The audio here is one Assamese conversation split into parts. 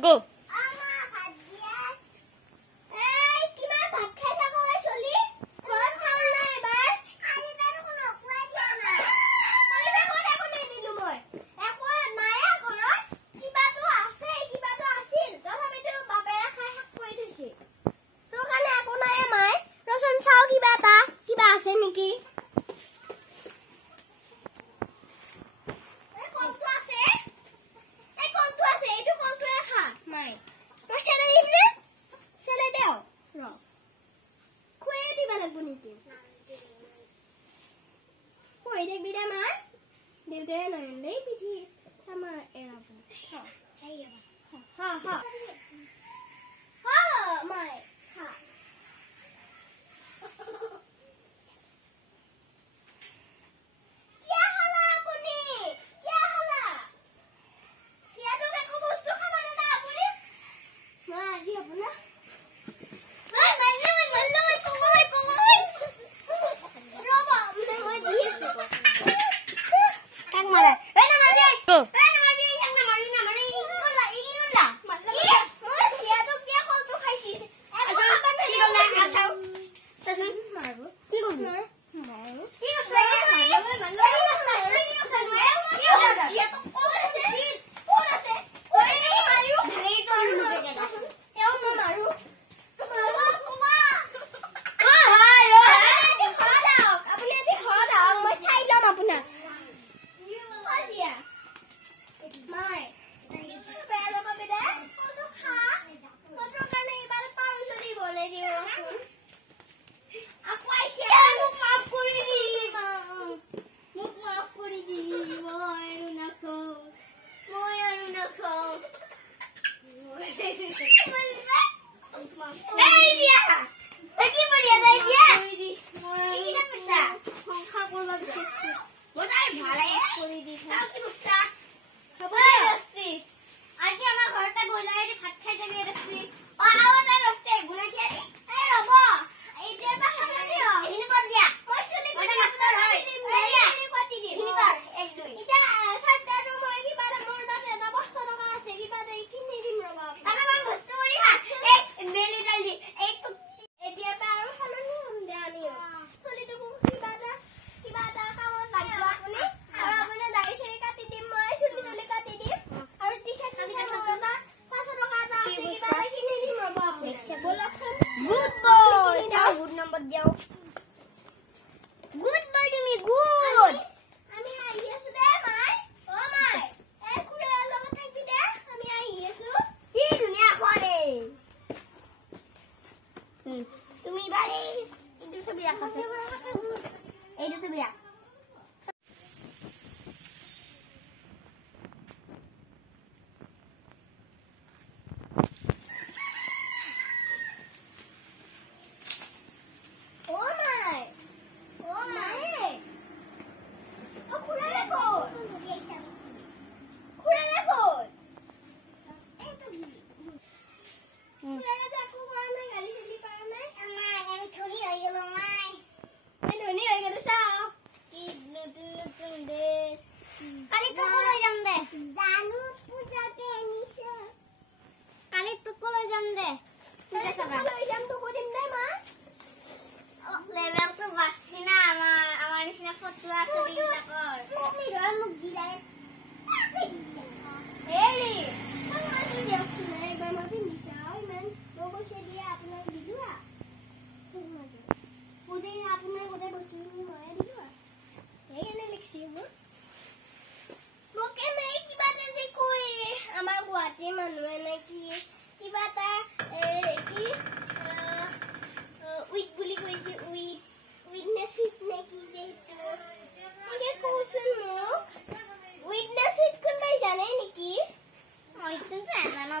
Go. Go.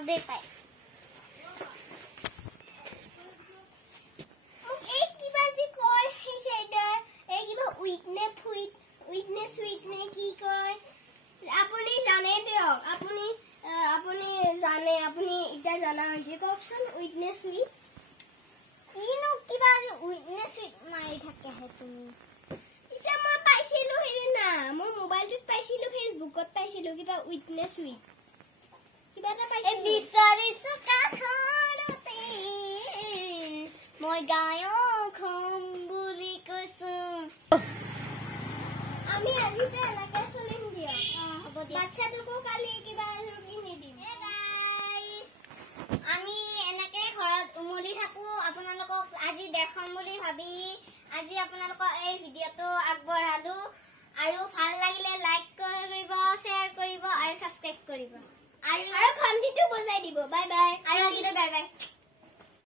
দে পাই এই কিবা যে কয় সেই সাইডাৰ এই কিবা উইকনেস কি কয় আপুনি জানে দিয়ক আপুনি জানে আপুনি এটা জানা হৈছে কওকচোন উইকনেস ইনো কিবা উইকনেস মাৰি থাকে হে তুমি এটা মই পাইছিলো হেৰিনা মোৰ মোবাইলটোত পাইছিলো ফেসবুকত পাইছিলো কিবা উইকনেস কিবা এটা পাইছিলো এই বিচাৰিছো কাষৰতে মই গায়ক হম বুলি কৈছো আমি আজিতে এনেকে চলিম দিয়া হ'ব দিয়া বাচ্চাটোকো কালি কিবা কিনি দিম হে গাইস আমি এনেকে ঘৰত উমলি থাকো আপোনালোকক আজি দেখাম বুলি ভাবি আজি আপোনালোকক এই ভিডিঅটো আগবঢ়ালো আৰু ভাল লাগিলে লাইক কৰিব শ্বেয়াৰ কৰিব আৰু সাবস্ক্ৰাইব কৰিব আৰু ঘণ্টিটো বজাই দিব বাই বাই আৰু আজিলৈ বাই বাই